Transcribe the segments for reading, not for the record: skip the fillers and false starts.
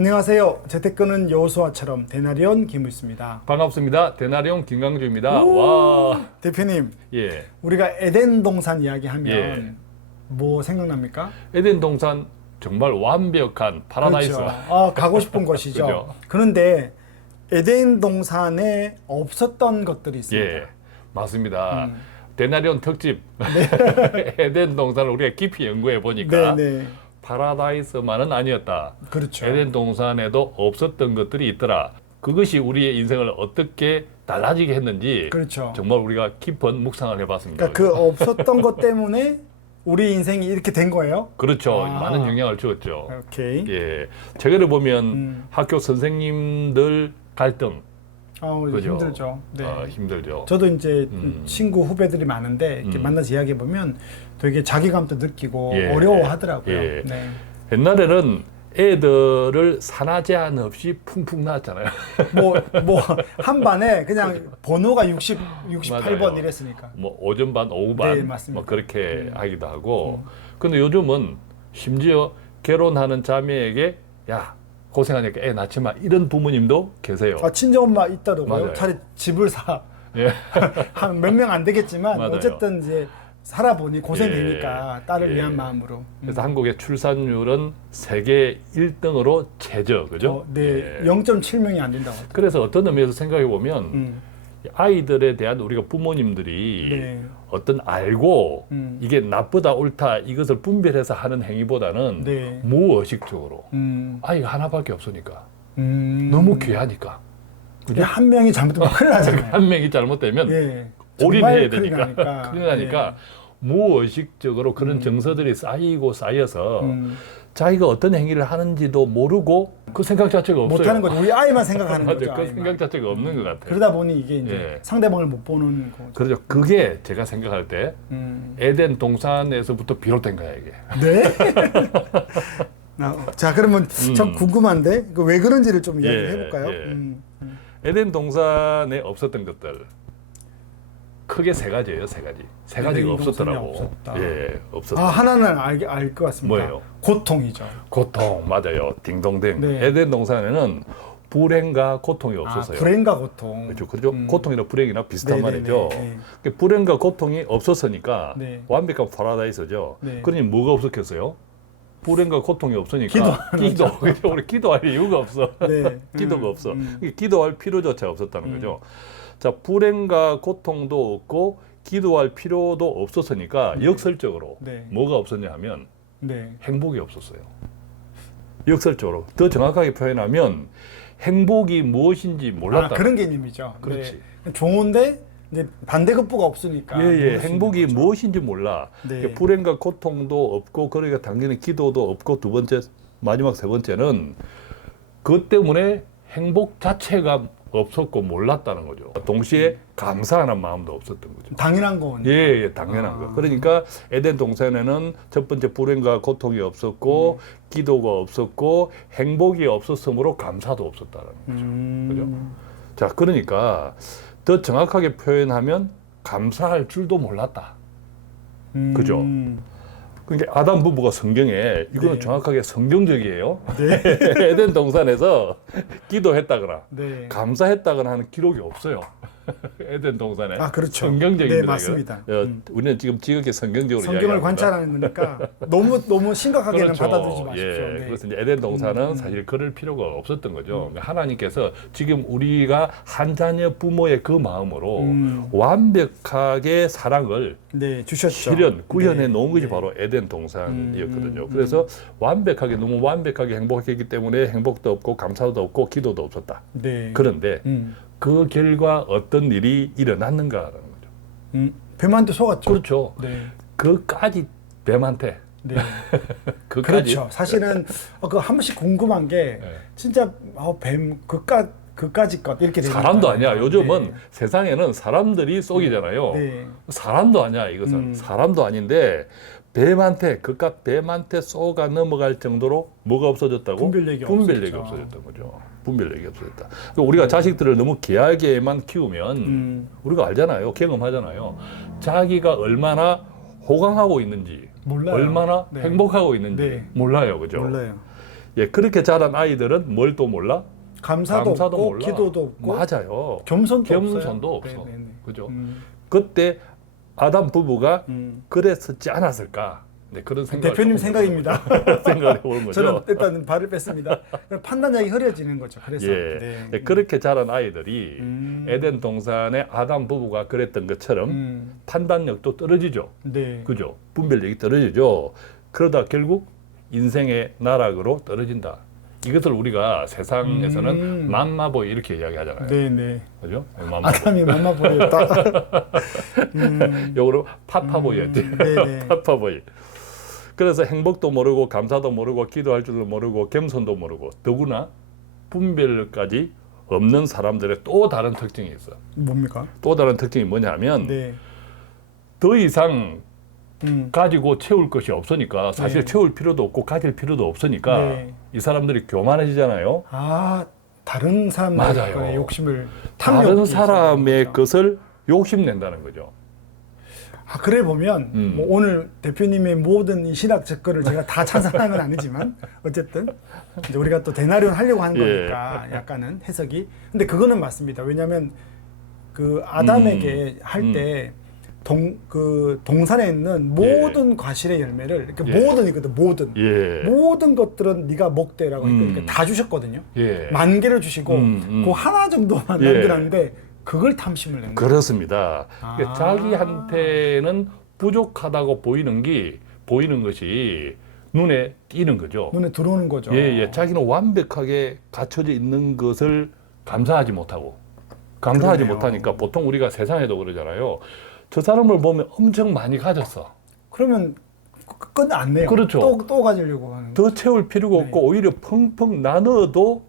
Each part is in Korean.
안녕하세요. 재테크는 여호수아처럼 데나리온 김우수입니다. 반갑습니다. 데나리온 김강주입니다. 와, 대표님, 예. 우리가 에덴 동산 이야기하면 예. 뭐 생각납니까? 에덴 동산 정말 완벽한 파라다이스. 그렇죠. 가고 싶은 곳이죠. 그죠. 그런데 에덴 동산에 없었던 것들이 있습니다. 예, 맞습니다. 데나리온 특집 에덴 동산을 우리가 깊이 연구해 보니까 네. 파라다이스만은 아니었다. 그렇죠. 에덴 동산에도 없었던 것들이 있더라. 그것이 우리의 인생을 어떻게 달라지게 했는지 그렇죠. 정말 우리가 깊은 묵상을 해봤습니다. 그러니까 그 없었던 것 때문에 우리 인생이 이렇게 된 거예요? 그렇죠. 아. 많은 영향을 주었죠. 오케이. 예, 최근에 보면 학교 선생님들 갈등, 그죠? 힘들죠. 네. 힘들죠. 저도 이제 친구 후배들이 많은데 이렇게 만나서 이야기해 보면 되게 자기감도 느끼고 예, 어려워하더라고요. 예. 네. 옛날에는 애들을 산하 제한 없이 풍풍 낳았잖아요. 뭐 한 반에 그냥 번호가 68번 맞아요. 이랬으니까. 뭐 오전 반, 오후 반, 네, 맞습니다. 뭐 그렇게 하기도 하고. 근데 요즘은 심지어 결혼하는 자매에게 야 고생하니까 애 낳지 마 이런 부모님도 계세요. 친정엄마 있다더라고요. 맞아요. 차라리 집을 사. 예. 한 몇 명 안 되겠지만 맞아요. 어쨌든 이제 살아보니 고생되니까 예. 딸을 예. 위한 마음으로. 그래서 한국의 출산율은 세계 1등으로 최저, 그죠? 네, 예. 0.7명이 안 된다고 하더라고요. 그래서 어떤 의미에서 생각해 보면 아이들에 대한 우리가 부모님들이 네. 어떤 알고 음. 이게 나쁘다 옳다 이것을 분별해서 하는 행위보다는 네. 무의식적으로 음. 아이가 하나밖에 없으니까 너무 귀하니까 그죠? 한 명이 잘못하면 큰일 나잖아요. 한 명이 잘못되면 예. 올인해야 정말 큰일 되니까 나니까. 큰일 나니까 무의식적으로 그런 정서들이 쌓여서 자기가 어떤 행위를 하는지도 모르고 그 생각 자체가 없어요. 못하는 거죠. 우리 아이만 생각하는 맞아요. 거죠. 그 아이만. 생각 자체가 없는 것 같아요. 그러다 보니 이게 이제 예. 상대방을 못 보는 거죠. 그렇죠. 그게 제가 생각할 때 에덴 동산에서부터 비롯된 거야 이게. 네. 자, 그러면 참 궁금한데 그 왜 그런지를 좀 이야기를 예, 해볼까요? 예. 에덴 동산에 없었던 것들 크게 세 가지예요. 세 가지가 에덴 없었더라고. 동산에 없었다. 예, 없었다. 하나는 알 것 같습니다. 뭐예요? 고통이죠. 고통 맞아요. 딩동댕. 네. 에덴 동산에는 불행과 고통이 없었어요. 불행과 고통. 그렇죠. 고통이나 불행이나 비슷한 네네네. 말이죠. 네. 그러니까 불행과 고통이 없었으니까 네. 완벽한 파라다이스죠. 네. 그러니 뭐가 없었겠어요? 불행과 고통이 없으니까 기도하는 그죠? 우리 기도할 이유가 없어. 네. 기도가 없어. 기도할 필요조차 없었다는 거죠. 자, 불행과 고통도 없고 기도할 필요도 없었으니까 역설적으로 네. 뭐가 없었냐 하면 네. 행복이 없었어요. 역설적으로 더 정확하게 표현하면 행복이 무엇인지 몰랐다. 그런 개념이죠. 그렇지. 네. 좋은데 이제 반대급부가 없으니까. 예, 모를 수 행복이 있는 거죠. 무엇인지 몰라. 네. 그러니까 불행과 고통도 없고 그러니까 당연히 기도도 없고 두 번째 마지막 세 번째는 그것 때문에 행복 자체가 없었고 몰랐다는 거죠. 동시에 감사하는 마음도 없었던 거죠. 당연한 건. 예, 당연한 거. 그러니까 에덴 동산에는 첫 번째 불행과 고통이 없었고 기도가 없었고 행복이 없었으므로 감사도 없었다는 거죠. 그죠? 자, 그러니까 더 정확하게 표현하면 감사할 줄도 몰랐다. 그죠? 그러니까 아담 부부가 성경에 이거는 네. 정확하게 성경적이에요. 에덴 동산에서 기도했다거나 네. 감사했다거나 하는 기록이 없어요. 에덴 동산에. 그렇죠. 성경적인 네, 거예요. 맞습니다. 우리는 지금 지극히 성경적으로 성경을 이야기합니다. 관찰하는 거니까 너무 심각하게는 그렇죠. 받아들이지 마십시오. 예. 네. 그래서 이제 에덴 동산은 사실 그럴 필요가 없었던 거죠. 그러니까 하나님께서 지금 우리가 한 자녀 부모의 그 마음으로 완벽하게 사랑을 네, 주셨죠. 구현해 네. 놓은 것이 네. 바로 에덴 동산이었거든요. 그래서 너무 완벽하게 행복했기 때문에 행복도 없고 감사도 없고 기도도 없었다. 네. 그런데 그 결과 어떤 일이 일어났는가라는 거죠. 뱀한테 속았죠. 그렇죠. 네. 그까지 뱀한테 네. 그까지 그렇죠. 사실은 그 한 번씩 궁금한 게 네. 진짜 뱀 그까지 것 이렇게 되는 사람도 거잖아요. 아니야. 요즘은 네. 세상에는 사람들이 쏙이잖아요. 네. 사람도 아니야. 이것은 사람도 아닌데 뱀한테 그깟 뱀한테 쏘가 넘어갈 정도로 뭐가 없어졌다고? 분별력이 없어졌죠. 없어졌던 거죠. 분별력이 없어졌다. 그러니까 우리가 자식들을 너무 귀하게만 키우면 우리가 알잖아요. 경험하잖아요. 자기가 얼마나 호강하고 있는지, 몰라요. 얼마나 네. 행복하고 있는지 네. 몰라요. 그죠? 몰라요. 예, 그렇게 자란 아이들은 뭘 또 몰라? 감사도 없고 몰라. 기도도 없고 맞아요. 겸손도 겸손도 없어요. 없어. 네네네. 그죠? 그때 아담 부부가 음. 그랬었지 않았을까? 네, 그런 생각. 대표님 생각입니다. 생각을 해보는 거죠. 저는 일단 발을 뺐습니다. 판단력이 흐려지는 거죠. 그래서 예, 네. 네, 그렇게 자란 아이들이 에덴 동산의 아담 부부가 그랬던 것처럼 판단력도 떨어지죠. 네. 그죠? 분별력이 떨어지죠. 그러다 결국 인생의 나락으로 떨어진다. 이것을 우리가 세상에서는 맘마보이 이렇게 이야기하잖아요. 네네. 그죠? 맘마보이. 아담이 맘마보이였다. 요거로 파파보이였지. 네네. 파파보이. 그래서 행복도 모르고 감사도 모르고 기도할 줄도 모르고 겸손도 모르고 더구나 분별까지 없는 사람들의 또 다른 특징이 있어. 뭡니까? 또 다른 특징이 뭐냐면 네. 더 이상 음. 가지고 채울 것이 없으니까 사실 네. 채울 필요도 없고 가질 필요도 없으니까 네. 이 사람들이 교만해지잖아요. 아, 다른 사람의 맞아요. 욕심을 다른 탐욕이 사람의 있어서 것을 욕심낸다는 거죠. 아, 그래 보면 뭐 오늘 대표님의 모든 이 신학 접근을 제가 다 찬성하는 건 아니지만 어쨌든 이제 우리가 또 대나리온 하려고 하는 예. 거니까 약간은 해석이. 근데 그거는 맞습니다. 왜냐하면 그 아담에게 할 때 그 동산에 있는 모든 과실의 열매를 이렇게 예. 모든이거든. 모든 예. 모든 것들은 네가 먹되라고 그러니까 다 주셨거든요. 예. 만 개를 주시고 그 하나 정도만 예. 남겨놨는데 그걸 탐심을 낸 거예요. 그렇습니다. 그러니까 아. 자기한테는 부족하다고 보이는 것이 눈에 띄는 거죠. 눈에 들어오는 거죠. 예, 예. 자기는 완벽하게 갖춰져 있는 것을 감사하지 못하고 감사하지 그러네요. 못하니까 보통 우리가 세상에도 그러잖아요. 저 사람을 보면 엄청 많이 가졌어. 그러면 끝 안 내요. 그렇죠. 또 가지려고 하는. 더 채울 필요가 없고 오히려 펑펑 나눠도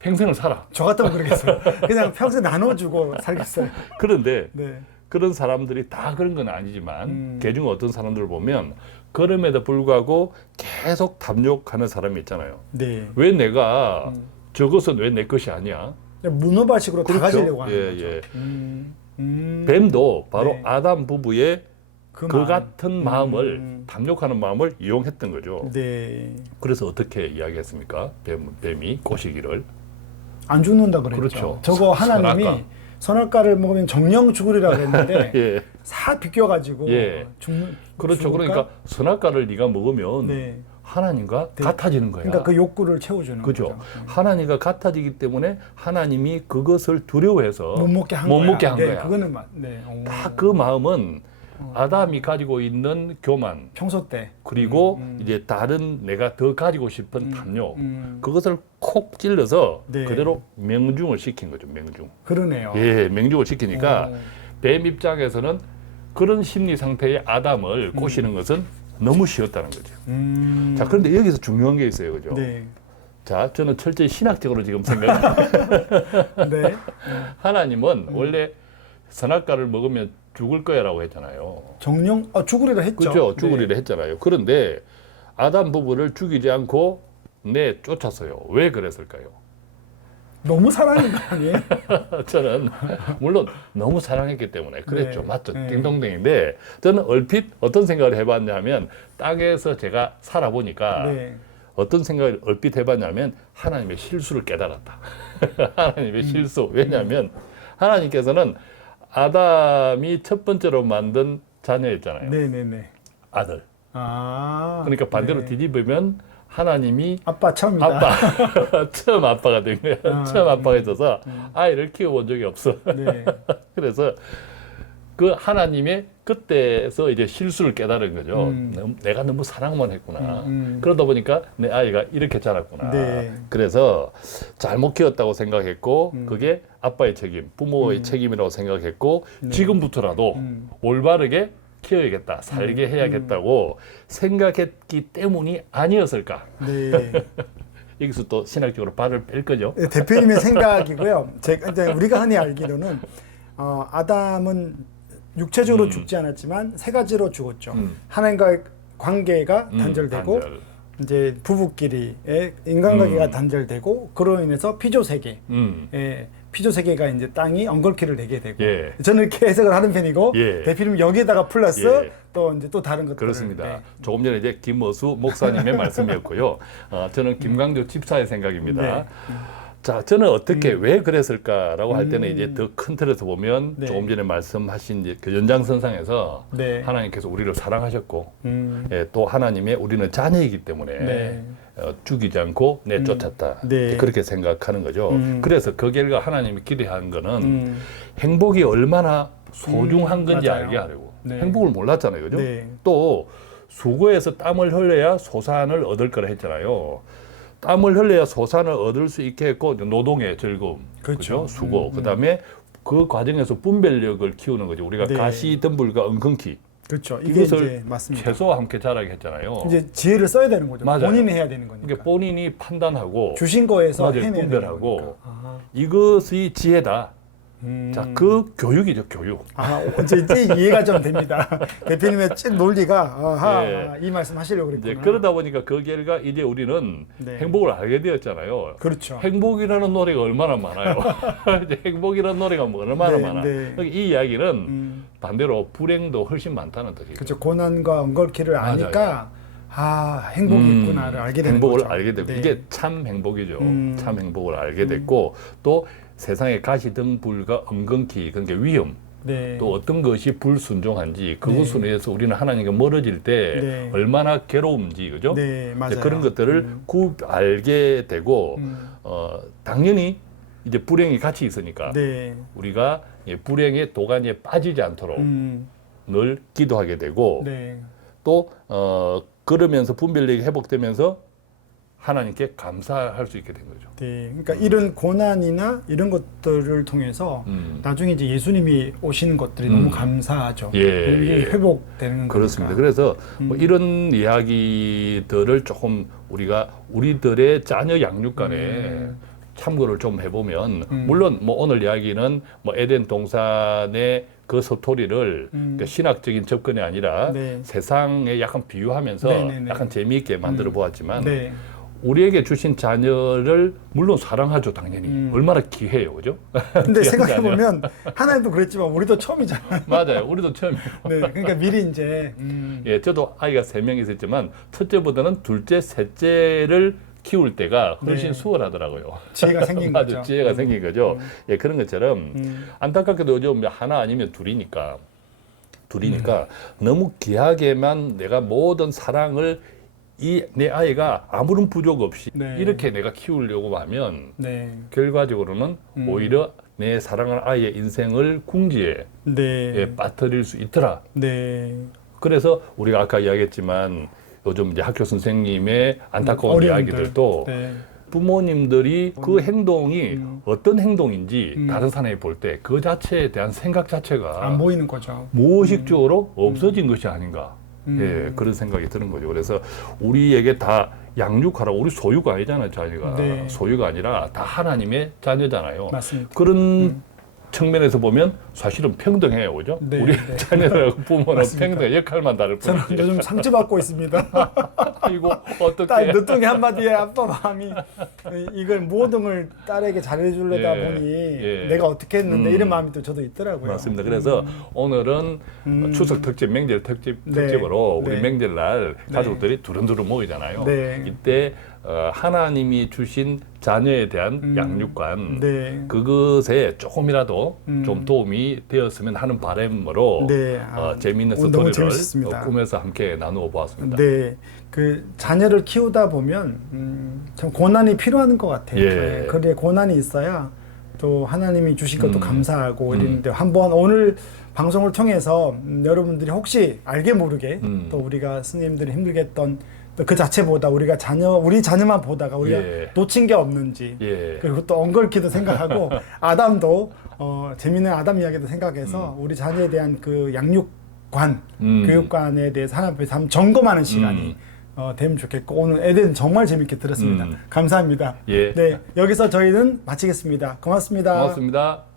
평생을 살아. 저 같으면 그러겠어요. 그냥 평생 나눠주고 살겠어요. 그런데 네. 그런 사람들이 다 그런 건 아니지만 개중 어떤 사람들을 보면 그럼에도 불구하고 계속 탐욕하는 사람이 있잖아요. 네. 왜 내가 저것은 왜 내 것이 아니야? 문어발식으로 다 그렇죠? 가지려고 하는 예, 거죠. 예. 뱀도 바로 네. 아담 부부의 그 마음. 같은 마음을 탐욕하는 마음을 이용했던 거죠. 네. 그래서 어떻게 이야기했습니까? 뱀이 꼬시기를. 안 죽는다 그랬죠. 그렇죠. 저거 하나님이 선악과. 선악과를 먹으면 정령 죽으리라 그랬는데 예. 사 비껴가지고 예. 그렇죠. 죽을까? 그러니까 선악과를 네가 먹으면 네. 하나님과 네. 같아지는 거야. 그러니까 그 욕구를 채워주는 그죠. 거죠. 하나님과 같아지기 때문에 하나님이 그것을 두려워해서 못 먹게 한 못 거야. 먹게 한 네, 거야. 그거는 맞. 네. 딱 그 마음은 아담이 가지고 있는 교만 평소 때. 그리고 이제 다른 내가 더 가지고 싶은 탐욕 그것을 콕 찔러서 네. 그대로 명중을 시킨 거죠. 명중. 그러네요. 예, 명중을 시키니까 오. 뱀 입장에서는 그런 심리 상태의 아담을 꼬시는 것은 너무 쉬웠다는 거죠. 자, 그런데 여기서 중요한 게 있어요. 그죠? 네. 자, 저는 철저히 신학적으로 지금 생각합니다. 네. 하나님은 원래 선악과를 먹으면 죽을 거야라고 했잖아요. 정령 죽으리라 했죠. 그죠? 죽으리라 네. 했잖아요. 그런데 아담 부부를 죽이지 않고 내쫓았어요. 왜 그랬을까요? 너무 사랑인 거 아니에요? 저는 물론 너무 사랑했기 때문에 그랬죠. 네. 맞죠. 네. 띵동댕인데 저는 얼핏 어떤 생각을 해봤냐면 땅에서 제가 살아보니까 네. 어떤 생각을 얼핏 해봤냐면 하나님의 실수를 깨달았다. 하나님의 실수. 왜냐하면 하나님께서는 아담이 첫 번째로 만든 자녀였잖아요. 네네네. 아들. 아. 그러니까 반대로 네. 뒤집으면 하나님이 아빠 처음이다. 아빠 처음 아빠가 된 거야. 아, 처음 아빠가 있어서 아이를 키워본 적이 없어. 네. 그래서 그 하나님의 그때서 이제 실수를 깨달은 거죠. 내가 너무 사랑만 했구나. 그러다 보니까 내 아이가 이렇게 자랐구나. 네. 그래서 잘못 키웠다고 생각했고 그게 아빠의 책임, 부모의 책임이라고 생각했고 지금부터라도 올바르게 키워야겠다, 살게 해야겠다고 생각했기 때문이 아니었을까. 네. 여기서 또 신학적으로 발을 뺄 거죠. 네, 대표님의 생각이고요. 이제 우리가 흔히 알기로는 아담은 육체적으로 죽지 않았지만 세 가지로 죽었죠. 하나님과의 관계가 단절되고 단절. 이제 부부끼리의 인간관계가 단절되고 그로 인해서 피조 세계에 피조 세계가 이제 땅이 엉겅퀴를 내게 되고 예. 저는 이렇게 해석을 하는 편이고 예. 대표님 여기에다가 플러스 예. 또 이제 또 다른 것들 그렇습니다. 네. 조금 전에 이제 김어수 목사님의 말씀이었고요. 저는 김광조 집사의 생각입니다. 네. 자, 저는 어떻게 왜 그랬을까라고 할 때는 이제 더 큰 틀에서 보면 네. 조금 전에 말씀하신 이제 그 연장선상에서 네. 하나님께서 우리를 사랑하셨고 예, 또 하나님의 우리는 자녀이기 때문에 네. 죽이지 않고 내쫓았다. 네. 그렇게 생각하는 거죠. 그래서 그 결과 하나님이 기대한 거는 음. 행복이 얼마나 소중한 건지 맞아요. 알게 하려고. 네. 행복을 몰랐잖아요. 그죠? 네. 또 수고해서 땀을 흘려야 소산을 얻을 거라 했잖아요. 땀을 흘려야 소산을 얻을 수 있게 했고 노동의 즐거움, 그렇죠. 그죠? 수고, 그다음에 그 과정에서 분별력을 키우는 거죠. 우리가 네. 가시덤불과 엉겅퀴 그렇죠. 이게 이것을 이제 맞습니다. 채소와 함께 자라게 했잖아요. 이제 지혜를 써야 되는 거죠. 맞아요. 본인이 해야 되는 거니까. 그러니까 본인이 판단하고 주신 거에서 맞아요. 해내야 되는 분별하고 거니까. 아. 이것이 지혜다. 자, 그 교육이죠, 교육. 이제 이해가 좀 됩니다. 대표님의 찐 논리가 아하, 예. 이 말씀 하시려고 이제 그랬구나. 그러다 보니까 그 결과 이제 우리는 네. 행복을 알게 되었잖아요. 그렇죠. 행복이라는 노래가 얼마나 많아요. 이제 행복이라는 노래가 뭐 얼마나 네, 많아. 네. 그러니까 이 이야기는 반대로 불행도 훨씬 많다는 뜻이죠. 그렇죠. 고난과 엉겅퀴를 맞아요. 아니까 행복이 있구나를 알게 되는 행복을 거죠. 알게 되고 네. 이게 참 행복이죠. 음. 참 행복을 알게 됐고 또 세상에 가시등불과 엉겅퀴 그러니까 위험 네. 또 어떤 것이 불순종한지 그것으로 인해서 우리는 하나님과 멀어질 때 네. 얼마나 괴로움지 그죠? 네, 맞아요. 이제 그런 것들을 알게 되고 당연히 이제 불행이 같이 있으니까 네. 우리가 불행의 도가니에 빠지지 않도록 늘 기도하게 되고 네. 또 그러면서 분별력이 회복되면서 하나님께 감사할 수 있게 된 거죠. 네. 그러니까 이런 고난이나 이런 것들을 통해서 나중에 이제 예수님이 오시는 것들이 너무 감사하죠. 예, 이게 예. 회복되는 그렇습니다. 거니까. 그래서 뭐 이런 이야기들을 조금 우리가 우리들의 자녀 양육간에 참고를 좀 해보면 물론 뭐 오늘 이야기는 뭐 에덴 동산의 그 스토리를 그러니까 신학적인 접근이 아니라 네. 세상에 약간 비유하면서 네네네. 약간 재미있게 만들어 보았지만 네. 우리에게 주신 자녀를 물론 사랑하죠 당연히 얼마나 귀해요 그죠? 근데 귀한 생각해 자녀. 보면 하나님도 그랬지만 우리도 처음이잖아요. 맞아요 우리도 처음이에요. 네. 그러니까 미리 이제 예, 저도 아이가 3명 있었지만 첫째보다는 둘째, 셋째를 키울 때가 훨씬 네. 수월하더라고요. 지혜가 생긴 맞아요. 거죠. 지혜가 생긴 거죠. 예, 그런 것처럼 안타깝게도 요즘 하나 아니면 둘이니까 너무 귀하게만 내가 모든 사랑을 내 아이가 아무런 부족 없이 네. 이렇게 내가 키우려고 하면 네. 결과적으로는 오히려 내 사랑하는 아이의 인생을 궁지에 네. 예, 빠뜨릴 수 있더라. 네. 그래서 우리가 아까 이야기했지만 요즘 이제 학교 선생님의 안타까운 어려움들. 이야기들도 네. 부모님들이 그 행동이 어떤 행동인지 다른 사람이 볼 때 그 자체에 대한 생각 자체가 안 보이는 거죠. 무의식적으로 없어진 것이 아닌가. 예, 그런 생각이 드는 거죠. 그래서 우리에게 다 양육하라고 우리 소유가 아니잖아요, 자녀가. 네. 소유가 아니라 다 하나님의 자녀잖아요. 맞습니다. 그런 측면에서 보면 사실은 평등해요, 그죠? 네, 우리 네. 자녀들하고 부모는 맞습니다. 평등, 역할만 다를 저는 뿐이지. 요즘 상처받고 있습니다. 아이고 딸 어떻게? 늦둥이 한마디에 아빠 마음이 이걸 모든 걸 딸에게 잘해주려다 예, 보니 예. 내가 어떻게 했는데 이런 마음이 또 저도 있더라고요. 맞습니다. 그래서 오늘은 추석 특집, 명절 특집으로 네. 우리 명절날 가족들이 두른두른 모이잖아요. 네. 이때 하나님이 주신 자녀에 대한 양육관 네. 그것에 조금이라도 좀 도움이 되었으면 하는 바람으로 네. 재미있는 오늘 너무 스토리를 재밌었습니다. 꾸며서 함께 나누어 보았습니다. 네, 그 자녀를 키우다 보면 참 고난이 필요한 것 같아요. 예. 네, 그래 고난이 있어야 또 하나님이 주신 것도 감사하고 이랬는데 한번 오늘 방송을 통해서 여러분들이 혹시 알게 모르게 또 우리가 스님들이 힘들게 했던 또 그 자체보다 우리 자녀만 보다가 우리가 예. 놓친 게 없는지 예. 그리고 또 엉겅퀴도 생각하고 아담도 재미있는 아담 이야기도 생각해서 우리 자녀에 대한 그 양육관, 교육관에 대해서 하나 앞에서 한번 점검하는 시간이 되면 좋겠고 오늘 에덴 정말 재밌게 들었습니다. 감사합니다. 예. 네, 여기서 저희는 마치겠습니다. 고맙습니다. 고맙습니다.